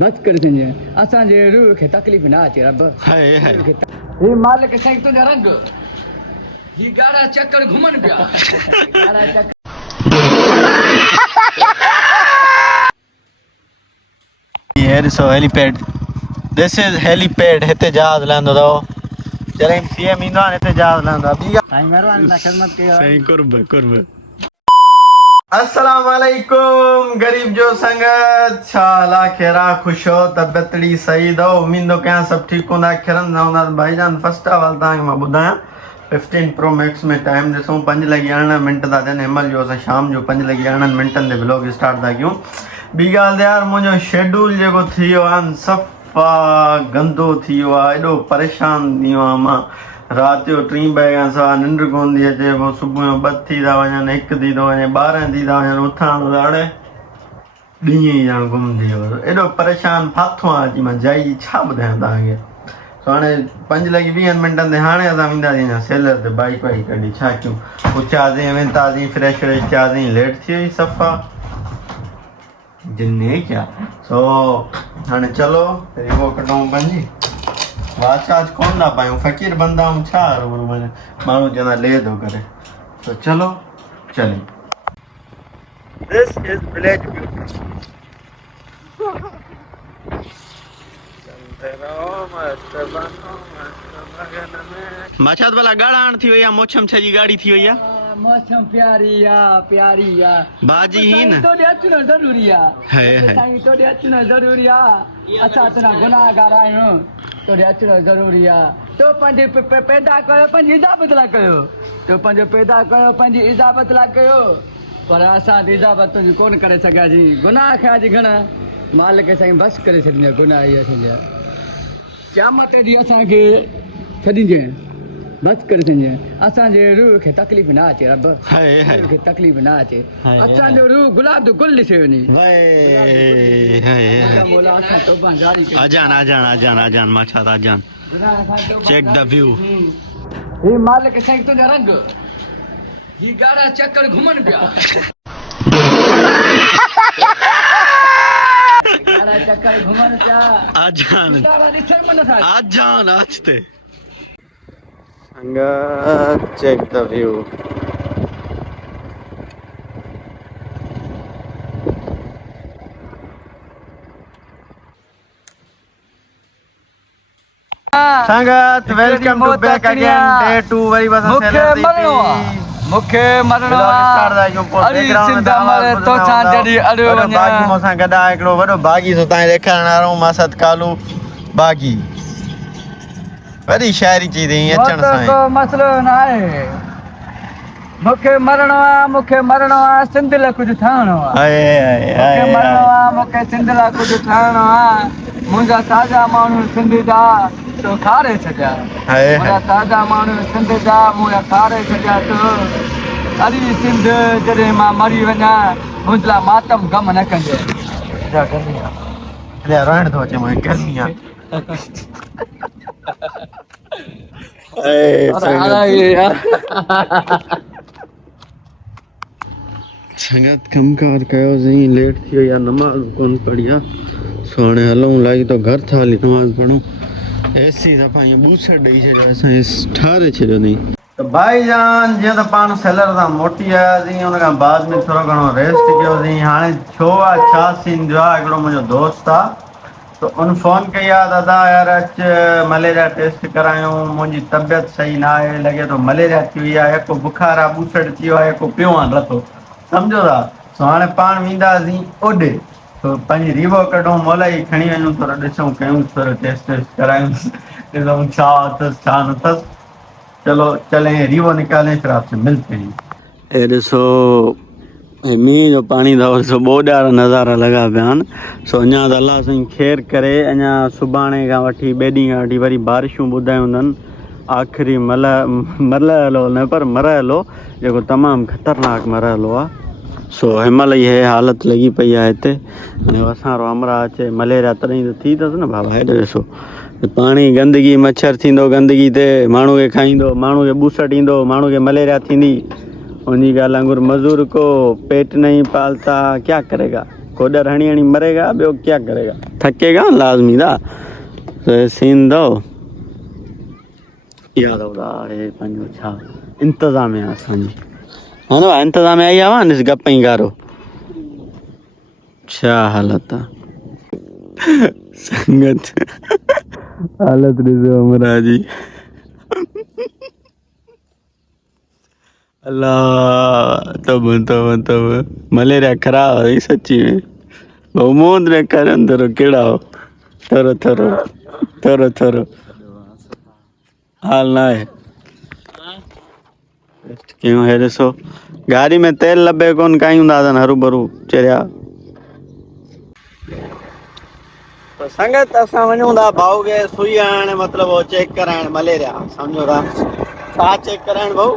बस कर संजय असांजे रूह खे तकलीफ़ न अचे रब हाय हाय हे मालिक साईं तुंहिंजा रंग ही ॻाढ़ा चक्कर घुमनि पिया ॻाढ़ा चक्कर ये ॾिसो हेलीपैड दिस इज हेलीपैड हिते जहाज लहंदो अथव जॾहिं सीएम ईंदो आहे हिते जहाज लहंदो आहे ॿी साईं महिरबानी तव्हां ख़िदमत कयो सही कुर्ब अस्सलाम वालेकुम गरीब जो संगत छा हाल खेरा खुश हो तबियतड़ी सही दो उम्मीद कयां सब ठीक हूंदा खिरंदा हूंदा भाईजान फर्स्ट ऑफ ऑल तव्हांखे मां ॿुधायां 15 प्रो मैक्स में टाइम ॾिसूं 5:11 था थियनि हिमल जो असां शाम जो 5:11 ते व्लॉग स्टार्ट था कयूं ॿी ॻाल्हि त यार मुंहिंजो शेड्यूल जेको थी वियो आहे सफ़ा गंदो थी वियो आहे एॾो परेशान थी वियो आहियां मां राति जो 3 बजे खां सवाइ निंड कोन थी अचे पोइ सुबुह जो 2 थी था वञनि 1 थी थो वञे 12 थी था वञनि उथां त हाणे ॾींहं ई ॼण गुम थी वियो एॾो परेशान फाथो आहे अची मां जाई छा ॿुधायां तव्हांखे सो हाणे 5:20 ते हाणे असां वेंदासीं अञा सेलर ते बाइक वाइक कढी छा कयूं उथियासीं वेंदासीं फ्रेश व्रेश थियासीं लेट थी वई सफ़ा जिन्ने क्या सो हाणे चलो रिवो कढूं पंहिंजी वाच वाच कोन था पायूं फ़क़ीर बंदा हूं छा माण्हू चवंदा ले थो करे तो चलो चलें दिस इज विलेज ब्यूटी माछात वाला गाड़ा आण थी वई आहे मोछम छजी गाड़ी थी वई आहे मौसम प्यारी आ बाजी ही न तोड़े अचणो ज़रूरी आहे साईं तोड़े अचणो ज़रूरी आहे असां तुंहिंजा गुनाहगार आहियूं तोड़े अचणो ज़रूरी आहे तो पंहिंजी पैदा कयो पंहिंजी इजाबत लाइ कयो तो पंहिंजो पैदा कयो पंहिंजी इजाबत लाइ कयो पर असां इजाबत तुंहिंजी कोन करे सघियासीं गुनाह कयासीं घणा मालिक साईं बसि करे छॾिजांइ गुनाह इहा थींदा क़यामत ॾींहुं असांखे छॾिजांइ बस कर संजय असांजे रूह खे तकलीफ़ न अचे रब रूह खे तकलीफ़ न अचे असांजो रूह गुलाब जो गुल ॾिसे वञे आजान माछा आजान चेक द व्यू हे मालिक साईं तुंहिंजा रंग ही ॻाढ़ा चक्कर घुमनि पिया ॻाढ़ा चक्कर घुमनि पिया आजान आज ते check the view संगत welcome to back again day 2 वरी बस मुखे मरणो अड़ी सिंधा मरे तो छा जड़ी अड़ो वने बागी मोसा गदा एकड़ो वडो बागी सो ताई देखण आरो मासत कालू बागी वरी शायरी चीज ही अचण सां को मसलो ना है मुखे मरणो आ सिंध ला कुछ ठाणो आ मुखे मरणो आ मुखे सिंध ला कुछ ठाणो आ मुंजा ताजा माण्हू सिंध जा तो खारे छड्या मुंजा ताजा माण्हू सिंध जा मुया खारे छड्या तो अड़ी सिंध जरे मां मरी वना मुंजला मातम गम न कंजे जा गर्मिया ले रहण तो अचे मैं गर्मिया संगत कमकार कयो सही लेट थी वई आहे नमाज़ कोन पढ़ी आहे सो हाणे हलूं लाइ तो घर था हली नमाज़ पढ़ूं एसी दफ़ा ईअं बूसर ॾेई छॾियो असां ठारे छॾियो अथई त भाईजान जीअं त पाण सेलर तां मोटी आयासीं उन खां बाद में थोरो घणो रेस्ट कयोसीं हाणे छो आहे छा सीन जो आहे हिकिड़ो मुंहिंजो दोस्त आहे तो उन फ़ोन कई आहे दादा यार अच मलेरिया टेस्ट करायूं मुंहिंजी तबियत सही न आहे लॻे थो मलेरिया थी वई आहे को बुखार आहे बूसड़ थी वियो आहे को पियो आहे नथो सम्झो था सो हाणे पाण वेंदासीं ओॾे तो पंहिंजी रिवो कढूं मोलाई खणी वञूं थोरो ॾिसूं कयूं थोरो टेस्ट वेस्ट करायूं ॾिसूं छा अथसि छा न अथसि चलो चलें रिवो निकालें फिर आपसे मिलते हैं ए ॾिसो मींहं जो पाणी अथव ॾिसो ॿोॾियारा नज़ारा लॻा पिया आहिनि सो अञा त अलाह साईं ख़ैर करे अञा सुभाणे खां वठी ॿिए ॾींहं खां वठी वरी बारिशूं ॿुधायूं अथनि आख़िरी मरहलो न पर मरहलो जेको तमामु ख़तरनाक मरहलो आहे सो हिनमहिल इहा हालत लॻी पई आहे हिते हाणे असां अमरा अचे मलेरिया तॾहिं त थी अथसि न बाबा हेॾे ॾिसो पाणी गंदगी मच्छर थींदो गंदगी ते माण्हू खे खाईंदो माण्हू खे बूसट ईंदो माण्हू खे मलेरिया थींदी उनकी ॻाल्हि वांगुरु मज़दूर को पेट नहीं पालता क्या करेगा कोडर हणी हणी मरेगा बो क्या करेगा थकेगा लाजमी दा तो सीन दो याद होदा है पंजो छा इंतजाम है असांजी है ना इंतजाम आई आवा न गप्पई गारो छा हालत संगत हालत रिजो हमरा जी अल्लाह तब मलेरिया खराब है सच्ची में बहु मोद ने करन दरो केड़ा हो थरो थरो थरो थरो हाल ना है क्यों है सो गाड़ी में तेल लबे कोन काई दादन हरू भरू चरिया तो संगत असा वणू दा भाऊ के सुई आने मतलब वो चेक कराण मलेरिया समझो रा सा चेक कराण भाऊ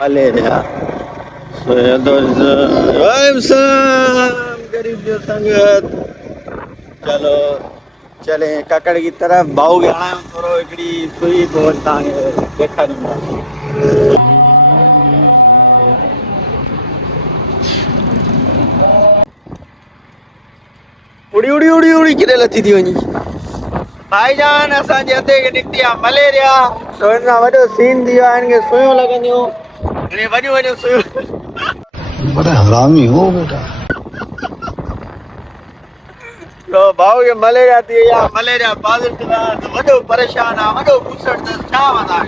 मलेरिया सो वालेकुम सलाम गरीब जो संगत चलो चले ककड़ की तरफ भाऊ के आना थोरो एकड़ी सुई पहुंचता है देखा नहीं उड़ी उड़ी उड़ी उड़ी किरे लथी थी वनी भाईजान असा जते के निकती आ मलेरिया तो इना वडो सीन दियो आन के सुयो लगनियो ने वडो वडो सुयो बड़ा हरामी हो बेटा तो भाऊ के मलेरिया थी या मलेरिया पॉजिटिव आ तो वडो परेशान आ वडो गुसड़ दस छा बता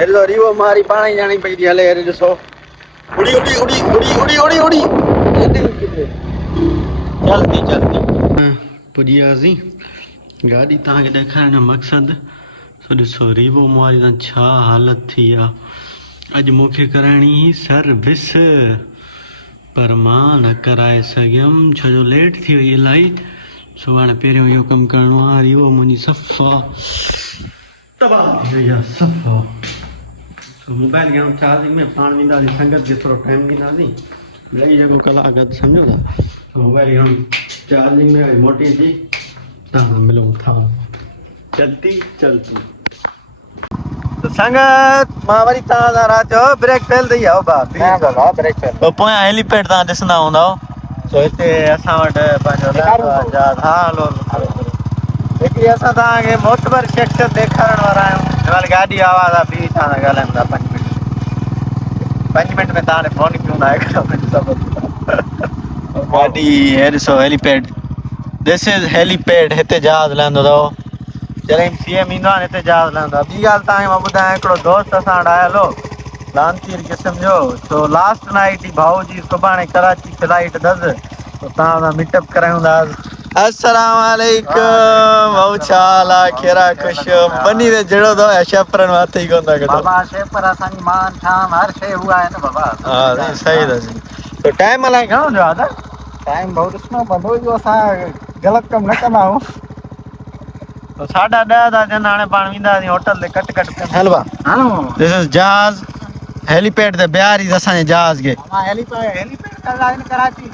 हेलो रिवो मारी पानी जानी पई थी हले रे दसो उड़ी उड़ी उड़ी उड़ी उड़ी उड़ी उड़ी जल्दी जल्दी पुजियासी गाड़ी तव्हांखे ॾेखारण जो मक़सदु सो ॾिसो रीवो मारी त छा हालत थी आहे अॼु मूंखे कराइणी हुई सर्विस पर मां न कराए सघियमि छो जो लेट थी वई इलाही सो हाणे पहिरियों इहो कमु करिणो आहे रीवो मुंहिंजी सफ़ा तबाह थी वई आहे सफ़ा सो मोबाइल खे चार्जिंग में पाण ॾींदासीं संगत खे थोरो टाइम ॾींदासीं लॻी जेको कलाक अधु सम्झो था मोबाइल हम चार्जिंग में मोटी थी तव्हां मिलूं था चलती चलती तो संगत मां वरी तव्हां सां राति जो ब्रेक फेल थी आहे बाबा ब्रेक फेल पोइ पोयां हेलीपैड तव्हां ॾिसंदा हूंदव सो हिते असां वटि पंहिंजो हा हलो हिकिड़ी असां तव्हांखे मोतबर शख़्सियत ॾेखारण वारा आहियूं हिन गाॾी आवाज़ आहे ॿी तव्हां सां ॻाल्हायूं था 5 मिंट में तव्हां फोन कयूं था हिकिड़ो गाड़ी है ॾिसो हेलीपैड दिस इज हेलीपैड हिते जहाज लहंदो अथव जॾहिं सीएम ईंदो आहे हिते जहाज लहंदो आहे ॿी ॻाल्हि तव्हांखे मां ॿुधायां हिकिड़ो दोस्त असां वटि आयल हो लांतीर क़िस्म जो सो लास्ट नाइट ई भाऊ जी सुभाणे कराची फ्लाइट अथसि तो तव्हां सां मीटअप करायूं था अस्सलाम वालेकुम भाऊ छा हाल आहे कहिड़ा ख़ुशि बनी ते जहिड़ो अथव शेफरनि हथ ई कोन था कढो बाबा शेफर असांजी मान ठाम हर शइ उहा आहे न बाबा हा सही अथसि तो टाइम अलाए घणो थियो आहे त टाइम बहुत ॾिसणो पवंदो जो असां ग़लति कमु न कंदा आहियूं तो 10:30 था थियनि हाणे पाण वेंदासीं होटल ते कट हलवा दिस इज जहाज हेलीपैड ते बिहारी असांजे जहाज खे हेलीपैड कराची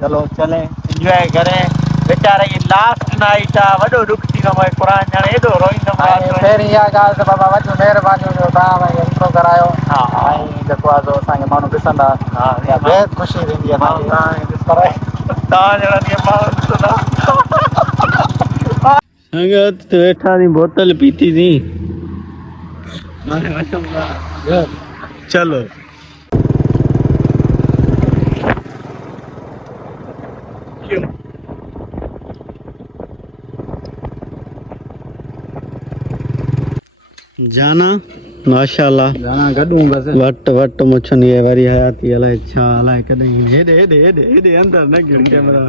चलो चले एंजॉय करें बेचारे की लास्ट नाइट आहे वॾो दुख थी वियो आहे क़ुर ॼाणे एॾो रोईंदुमि पहिरीं इहा ॻाल्हि त बाबा वॾो महिरबानी जो तव्हां भई इंट्रो करायो हा ऐं जेको आहे सो असांखे माण्हू ॾिसंदा हा बेहद ख़ुशी थींदी आहे तव्हां जहिड़ा जीअं माण्हू ॾिसंदा संगत वेठा थी बोतल पीती थी चलो जाना माशाल्लाह जाना गॾूं बसि वट मुछन ये वरी हयाती अलाए छा अलाए कॾहिं हेॾे अंदर न गिर कैमरा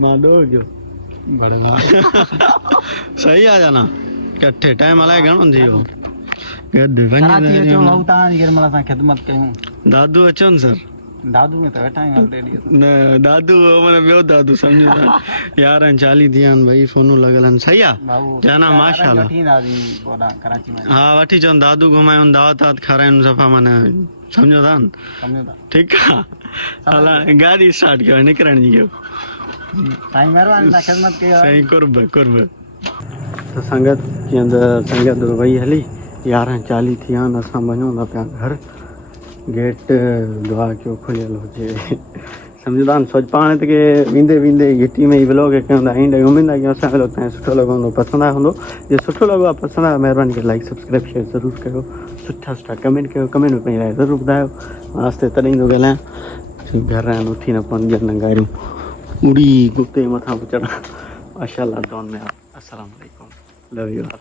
मां ॾो गयो सही आहे जाना कट्ठे टाइम अलाए घणो थी वियो गॾु कराची अचो वञी ऐं तव्हांजी केॾी महिल असां ख़िदमत कयूं दादू अचो न सर दादू में त वेठा आहियूं हलते ॾींहं न दादू माना ॿियो दादू सम्झो था 11-40 थी विया आहिनि भई फोनूं लॻल आहिनि सही आहे जाना माशाल्लाह कराची में हा वठी अचनि दादू घुमायूं दावत वात खारायूं सफ़ा माना सम्झो था न सम्झो था ठीकु आहे हला गाॾी स्टार्ट कयो निकिरण जी कयो साईं महिरबानी तव्हां ख़िदमत कयो साईं कुर्ब त संगत कीअं त संगत वई हली 11:40 थी विया आहिनि असां वञूं था पिया घर गेट दुआ क्यों खुलियल हुजे सम्झंदा आहिनि सोच पाण त के वेंदे वेंदे घिटी में ई ब्लॉग कंदा आहिनि उमेद आहे की असां ब्लॉग तव्हां सुठो लॻो हूंदो पसंदि आयो हूंदो जे सुठो लॻो आहे पसंदि आयो महिरबानी करे लाइक सब्सक्राइब शेयर ज़रूरु कयो सुठा सुठा कमेंट कयो कमेंट में पंहिंजी राय ज़रूरु ॿुधायो वास्ते तॾहिं थो ॻाल्हायां घर आहिनि उथी न पवनि ॼण उड़ी कुते मथां पुचण माशाल्लाह डॉन में अस्सलाम वालेकुम लव यू ऑल